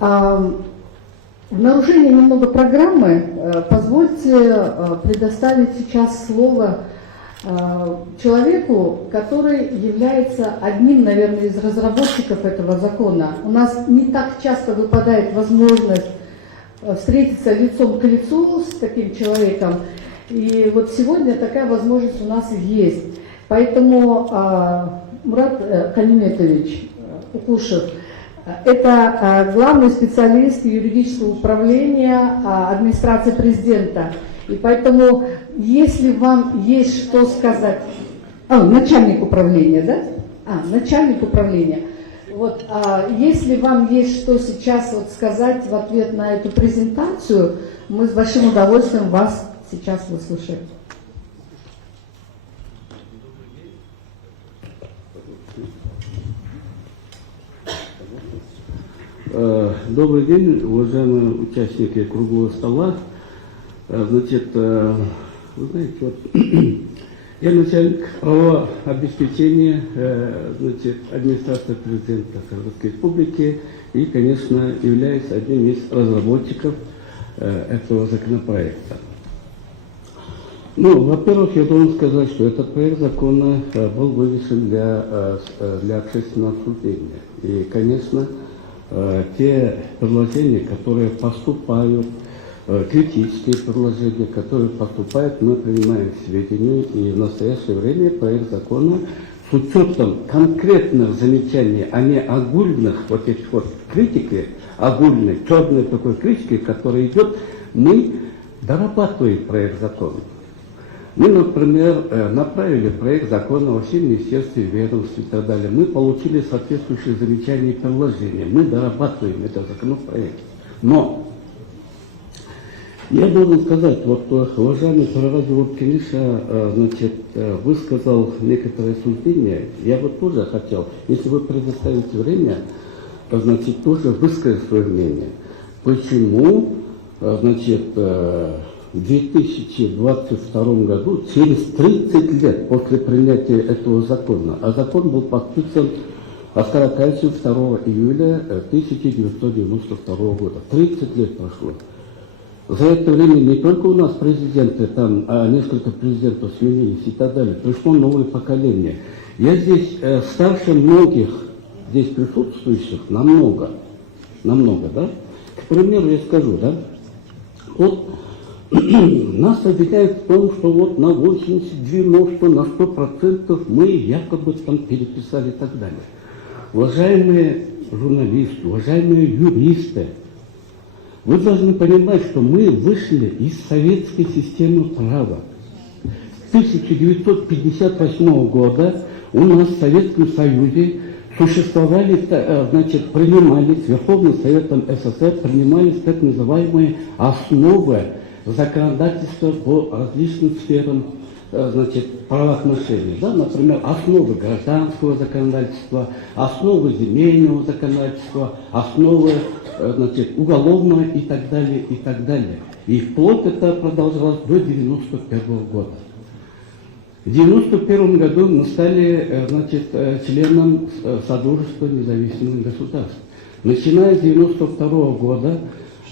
В нарушение немного программы позвольте предоставить сейчас слово человеку, который является одним, наверное, из разработчиков этого закона. У нас не так часто выпадает возможность встретиться лицом к лицу с таким человеком, и вот сегодня такая возможность у нас есть. Поэтому Мурат Ханиметович Укушев — это главный специалист юридического управления администрации президента. И поэтому, если вам есть что сказать... начальник управления, да? Начальник управления. Вот, если вам есть что сейчас вот сказать в ответ на эту презентацию, мы с большим удовольствием вас сейчас выслушаем. Добрый день, уважаемые участники круглого стола. Значит, вы знаете, вот, я начальник правового обеспечения администрации президента Кыргызской Республики и, конечно, являюсь одним из разработчиков этого законопроекта. Ну, во-первых, я должен сказать, что этот проект закона был вывешен для общественного обсуждения. И, конечно, те предложения, которые поступают, критические предложения, которые поступают, мы принимаем к сведению, и в настоящее время проект закона с учетом конкретных замечаний, а не огульных вот этих вот критики, огульной, черной такой критики, которая идет, мы дорабатываем проект закона. Мы, например, направили проект закона во все министерства, ведомства и так далее. Мы получили соответствующие замечания и предложения. Мы дорабатываем этот законопроект. Но я должен сказать, вот уважаемый Турараджи Оркиниша, значит, высказал некоторые суждения. Я бы тоже хотел, если вы предоставите время, значит, тоже высказать свое мнение. Почему, значит, в 2022 году, через 30 лет после принятия этого закона, а закон был подписан Аскар Акаевичем 2 июля 1992 года, 30 лет прошло. За это время не только у нас президенты, там, а несколько президентов сменились и так далее, пришло новое поколение. Я здесь старше многих здесь присутствующих, намного, да? К примеру, я скажу, да? Вот нас обвиняют в том, что вот на 80, 90, на 100% мы якобы там переписали и так далее. Уважаемые журналисты, уважаемые юристы, вы должны понимать, что мы вышли из советской системы права. С 1958 года у нас в Советском Союзе существовали, значит, принимались Верховным Советом СССР, принимались так называемые основы законодательства по различным сферам, значит, правоотношений. Да? Например, основы гражданского законодательства, основы земельного законодательства, основы, значит, уголовного и так далее, и так далее. И вплоть это продолжалось до 1991 года. В 1991 году мы стали, значит, членом Содружества независимых государств. Начиная с 1992 года,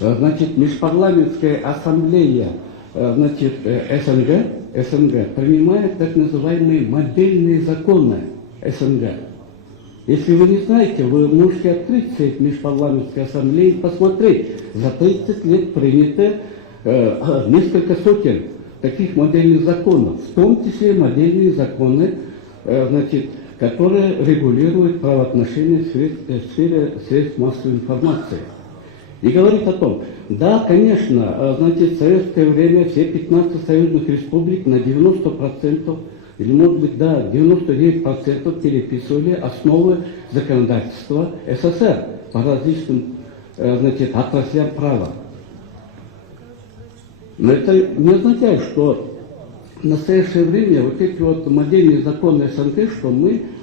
значит, Межпарламентская ассамблея, значит, СНГ принимает так называемые модельные законы СНГ. Если вы не знаете, вы можете открыть сайт Межпарламентской ассамблеи и посмотреть. За 30 лет принято несколько сотен таких модельных законов, в том числе модельные законы, значит, которые регулируют правоотношения в сфере средств массовой информации. И говорит о том, да, конечно, значит, в советское время все 15 союзных республик на 90%, или может быть, да, 99% переписывали основы законодательства СССР по различным, значит, отраслям права. Но это не означает, что в настоящее время вот эти вот модельные законы СНГ, что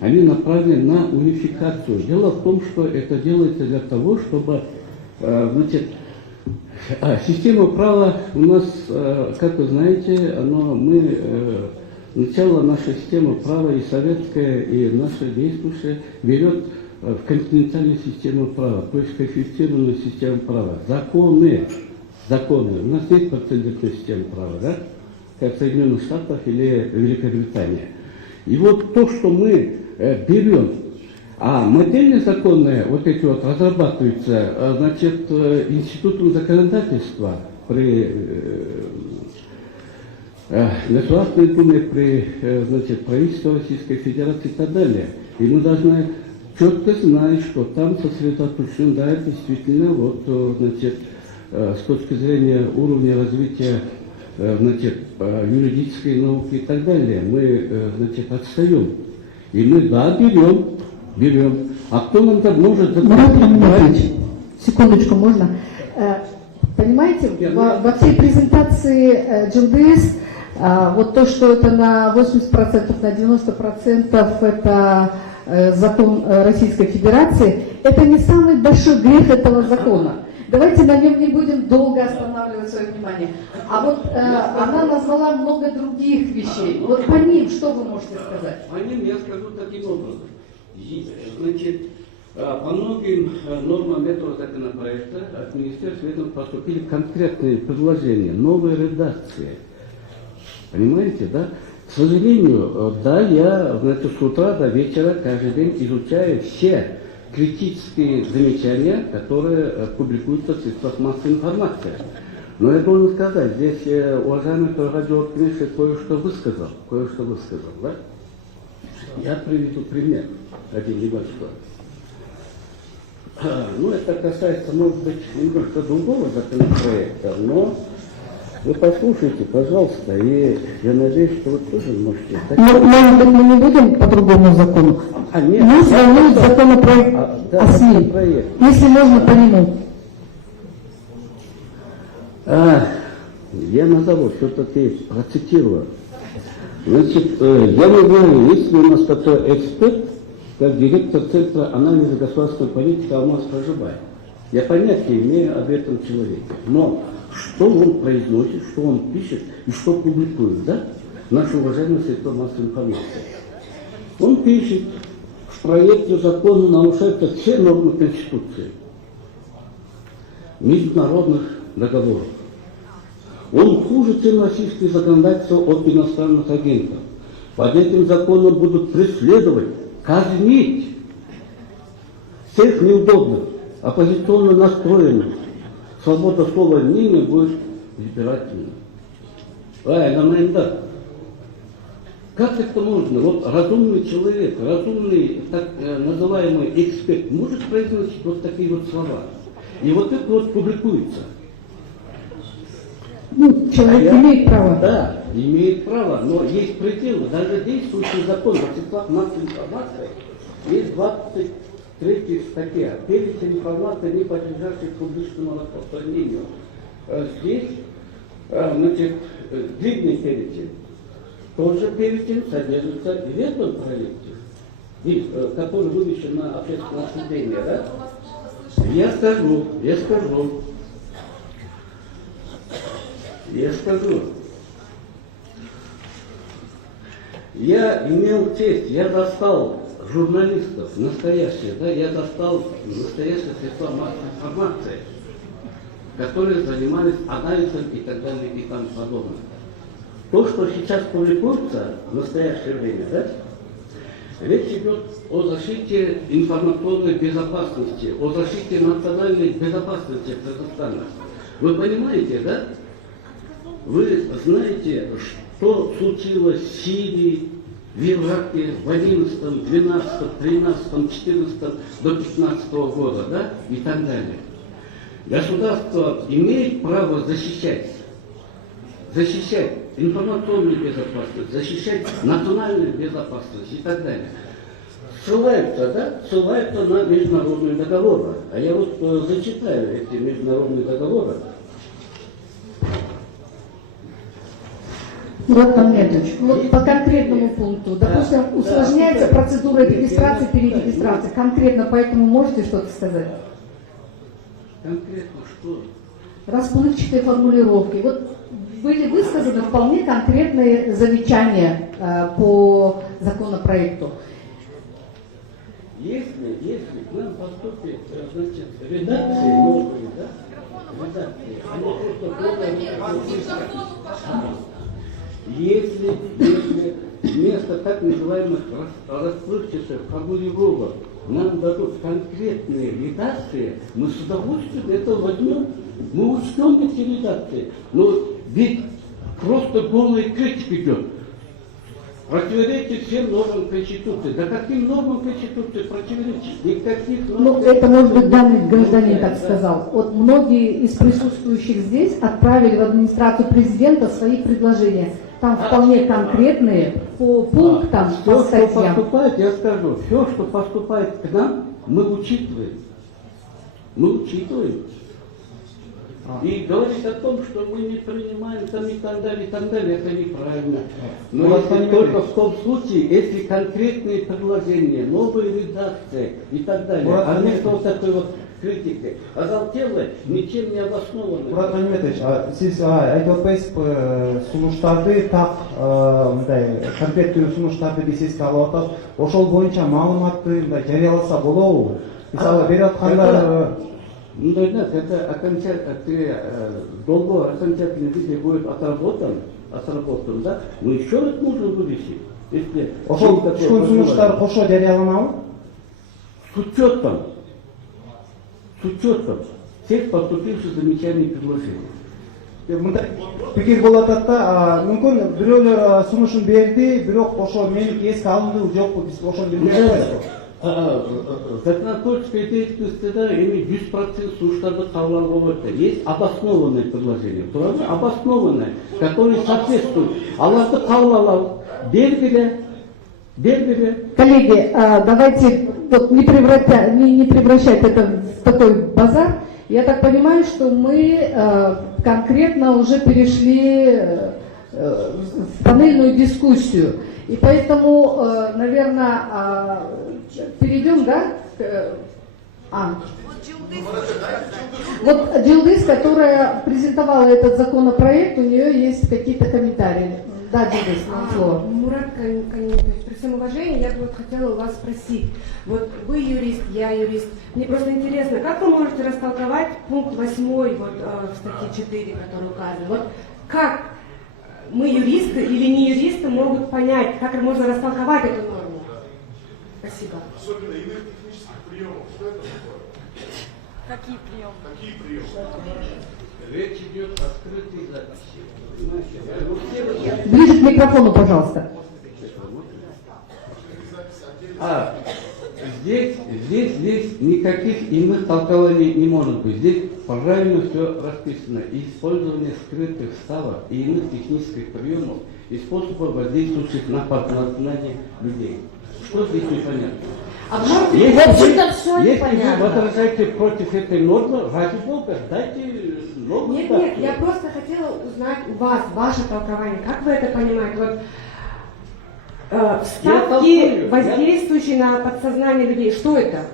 они направлены на унификацию. Дело в том, что это делается для того, чтобы, значит, система права у нас, как вы знаете, начало нашей системы права и советская, и наша действующая берет в континентальную систему права, то есть кодифицированную систему права. Законы. У нас есть прецедентная система права, да? Как в Соединенных Штатах или Великобритании. И вот то, что мы берем, а модельные законы вот эти вот разрабатываются, значит, институтом законодательства при Государственной Думе, при, значит, правительстве Российской Федерации и так далее. И мы должны четко знать, что там сосредоточено, да, действительно, вот, значит, с точки зрения уровня развития, значит, юридической науки и так далее, мы, значит, отстаем. И мы, да, берем. А кто нам так может... Секундочку, можно? Понимаете, во всей презентации GLDS, вот то, что это на 80%, на 90% это закон Российской Федерации, это не самый большой грех этого закона. Давайте на нем не будем долго останавливать свое внимание. А вот она назвала много других вещей. Вот по ним что вы можете сказать? По ним я скажу таким образом. Значит, по многим нормам этого законопроекта от Министерства ведомств поступили конкретные предложения, новые редакции. Понимаете, да? К сожалению, да, я, значит, с утра до вечера каждый день изучаю все критические замечания, которые публикуются в средствах массовой информации. Но я должен сказать, здесь уважаемый Радио Книжев кое-что высказал, да? Я приведу пример, один небольшой. Ну, это касается, может быть, немножко другого законопроекта, но вы послушайте, пожалуйста, и я надеюсь, что вы тоже можете... Может быть, мы не будем по другому закону? Нет. Нас волнует законопроект о СМИ. Если можно, по нему. Я назову, все-таки процитирую. Значит, я не знаю, есть ли у нас такой эксперт, как директор Центра анализа государственной политики Алмаз проживает. Я понятия имею об этом человеке. Но что он произносит, что он пишет и что публикует, да? Наши уважаемые средства массовой информации. Он пишет, в проекте закона нарушаются все нормы Конституции, международных договоров. Он хуже, чем российское законодательство от иностранных агентов. Под этим законом будут преследовать, казнить всех неудобных, оппозиционно настроенных. Свобода слова ними будет избирательна. Да. Как это можно? Вот разумный человек, разумный так называемый эксперт может произносить вот такие вот слова. И вот это вот публикуется. Ну, человек имеет право. Да, имеет право, но есть пределы. Даже действующий закон о средствах массовой информации есть 23 статья. Перечень информации, не подлежащей публичному распространению. Здесь, значит, длинный перечень. Тот же перечень содержится и в этом проекте, который вывешен на общественное обсуждение, да? Я скажу. Я имел честь, я достал журналистов настоящих, да, я достал настоящих средства массовой информации, которые занимались анализом и так далее и тому подобное. То, что сейчас публикуется в настоящее время, да, речь идет о защите информационной безопасности, о защите национальной безопасности Казахстана. Вы понимаете, да? Вы знаете, что случилось в Сирии, в Ираке в 11, 12, 13, 14 до 15 года, да, и так далее. Государство имеет право защищать информационную безопасность, защищать национальную безопасность и так далее. Ссылаются на международные договоры. А я вот зачитаю эти международные договоры. Антон Медович, вот по конкретному пункту, допустим, усложняется процедура регистрации, перерегистрации. Конкретно поэтому можете что-то сказать? Конкретно что? Расплывчатые формулировки. Вот были высказаны вполне конкретные замечания по законопроекту. Если к нам поступит, значит, редакции новые, да? Редакции. Они просто если вместо так называемых расплывчатых формулировок нам дадут конкретные редакции, мы с удовольствием это возьмем. Мы учтем эти редакции. Но ведь просто голая критика идет. Противоречит всем нормам Конституции. Да каким нормам Конституции противоречит? Никаких норм. Ну, это, может быть, данный гражданин так сказал. Вот многие из присутствующих здесь отправили в администрацию президента свои предложения. Там вполне конкретные по пунктам, по Все, что статьям. поступает, я скажу, все, что поступает к нам, мы учитываем. Мы учитываем. И говорить о том, что мы не принимаем там и так далее, это неправильно. Но если только в том случае, если конкретные предложения, новые редакции и так далее, а вместо вот такой вот критики, оголтелые, ничем не обоснованные. Мурат Аниметович, сіз айтып атпайсыз сунуштарды так мындай конкреттүү сунуштарды биз эске алып атабыз. Ошол боюнча маалыматты мындай жарыяласа болобу? Мисалы берип аткандар Ну, да, это долго окончательный видео будет отработан, да, но еще раз нужно вывести. Если ошол түшкөн сунуштар кошо жарыяланабы? с учетом всех поступивших замечаний и предложений. Мындай пикир болуп атат да, мүмкүн бирөөлөр сунушун берди, бирок ошо меники эске алынды жокпу, биз ошону билбей атпайбызбы? Законотворческая деятельность всегда имеет 100% сунуштарды кабыл алууга болот. Есть обоснованные предложения, обоснованные, которые соответствуют. Аларды кабыл алабыз. Белгиле. Коллеги, давайте вот не превращать это в такой базар. Я так понимаю, что мы конкретно уже перешли в панельную дискуссию. И поэтому, наверное, перейдем, да? Вот Джилдыс, которая презентовала этот законопроект, у нее есть какие-то комментарии. Да, Джилдыс, слово. Мурат Каниметович, при всем уважении, я бы вот хотела у вас спросить. Вот вы юрист, я юрист. Мне просто интересно, как вы можете растолковать пункт 8 вот, в статье 4, который указан? Вот как мы, юристы или не юристы, могут понять, как можно растолковать эту норму? Спасибо. Особенно иных технических приемов. Что это такое? Какие приемы? Какие приемы? Речь идет о скрытой записи. Понимаете? Ближе к микрофону, пожалуйста. Здесь никаких иных толкований не может быть. Здесь правильно все расписано. И использование скрытых ставок и иных технических приемов и способов, воздействующих на подсознание людей. Что здесь непонятно? А может быть, Если в общем-то, все вы непонятно. возражаете против этой нормы, ради бога, дайте норму. Нет, я просто хотела узнать у вас, ваше толкование. Как вы это понимаете? Вот, ставки, воздействующие на подсознание людей, что это?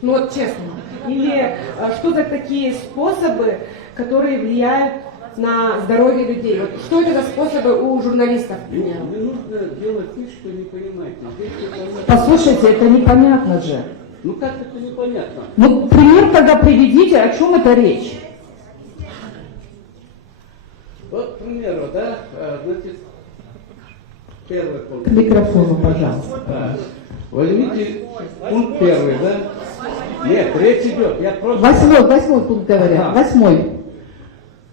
Ну вот честно. Или что за такие способы, которые влияют на здоровье людей? Вот, что это за способы у журналистов, к примеру? Не нужно делать вид, что не понимаете. Послушайте, это непонятно же. Ну как это непонятно? Ну, пример тогда приведите, о чем это речь? Вот, к примеру, да, значит, первый пункт. К микрофону, пожалуйста. Возьмите пункт первый, да? Нет, речь идет, я просто... Восьмой пункт говорят. Ага. 8.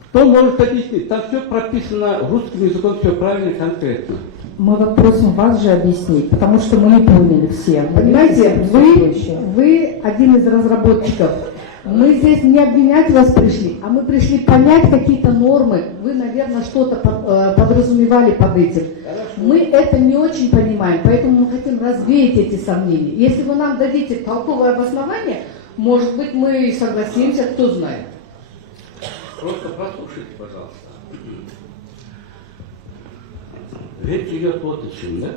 Кто может объяснить? Там все прописано русским языком, все правильно и конкретно. Мы вот просим вас же объяснить, потому что мы не поняли все. Понимаете, вы один из разработчиков. Мы здесь не обвинять вас пришли, а мы пришли понять какие-то нормы. Вы, наверное, что-то подразумевали под этим. Мы это не очень понимаем, поэтому мы хотим развеять эти сомнения. Если вы нам дадите толковое обоснование, может быть, мы и согласимся, кто знает. Просто послушайте, пожалуйста. Речь идет вот о чем, да?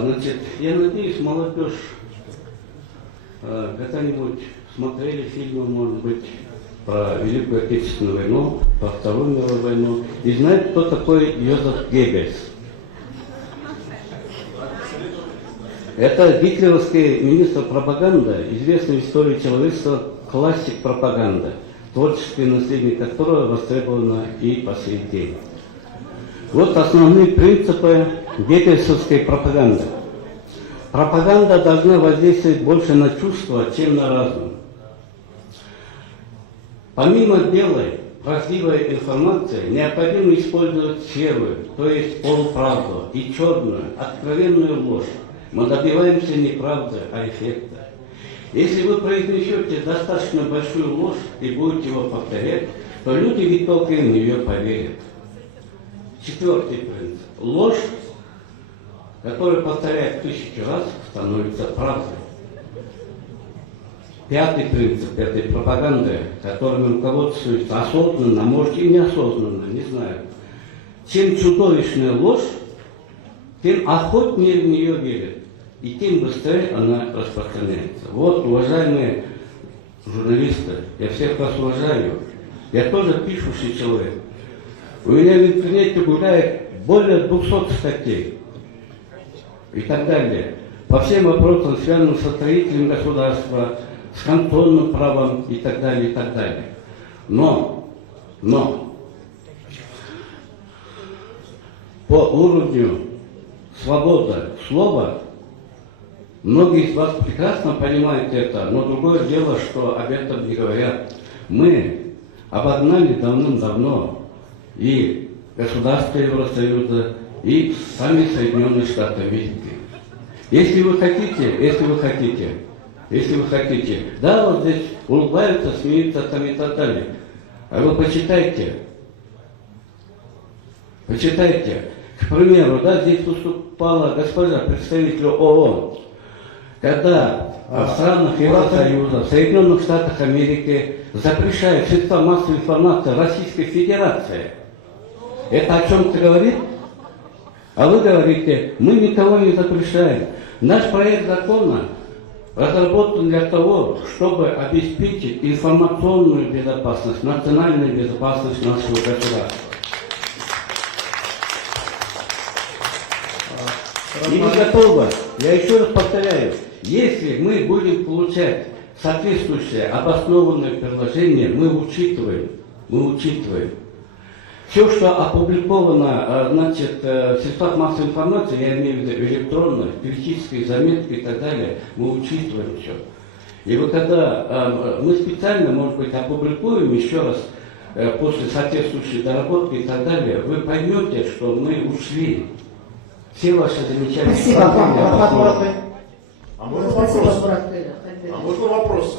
Значит, я надеюсь, молодежь когда-нибудь смотрели фильмы, может быть, про Великую Отечественную войну, про Вторую мировую войну, и знают, кто такой Йозеф Геббельс. Это гитлеровский министр пропаганды, известный в истории человечества классик пропаганды, творческое наследие которого востребовано и по сей день. Вот основные принципы гитлеровской пропаганды. Пропаганда должна воздействовать больше на чувства, чем на разум. Помимо белой, правдивой информации, необходимо использовать серую, то есть полуправду, и черную, откровенную ложь. Мы добиваемся не правды, а эффекта. Если вы произнесете достаточно большую ложь и будете его повторять, то люди в итоге в нее поверят. Четвертый принцип. Ложь, которую повторяют 1000 раз, становится правдой. Пятый принцип этой пропаганды, которым руководствуется осознанно, может и неосознанно, не знаю. Чем чудовищная ложь, тем охотнее в нее верят, и тем быстрее она распространяется. Вот, уважаемые журналисты, я всех вас уважаю. Я тоже пишущий человек. У меня в интернете гуляет более 200 статей и так далее. По всем вопросам, связанным со строителем государства, с конституционным правом и так далее, и так далее. Но по уровню свободы слова, многие из вас прекрасно понимают это, но другое дело, что об этом не говорят. Мы обогнали давным-давно и государство Евросоюза, и сами Соединенные Штаты Америки. Если вы хотите, да, вот здесь улыбаются, смеются там и так далее. А вы почитайте. К примеру, да, здесь выступала госпожа, представитель ООН, когда в странах Евросоюза, в Соединенных Штатах Америки запрещают средства массовой информации Российской Федерации. Это о чем-то говорит? А вы говорите, мы никого не запрещаем. Наш проект закона разработан для того, чтобы обеспечить информационную безопасность, национальную безопасность нашего государства. И мы готовы, я еще раз повторяю, если мы будем получать соответствующее обоснованное предложение, мы учитываем. Все, что опубликовано, значит, в средствах массовой информации, я имею в виду электронной, физической заметки и так далее, мы учитываем все. И вот когда мы специально, может быть, опубликуем еще раз после соответствующей доработки и так далее, вы поймете, что мы ушли. Все ваши замечания. Спасибо вам. А можно вопросы? Спасибо, брат. А можно вопросы?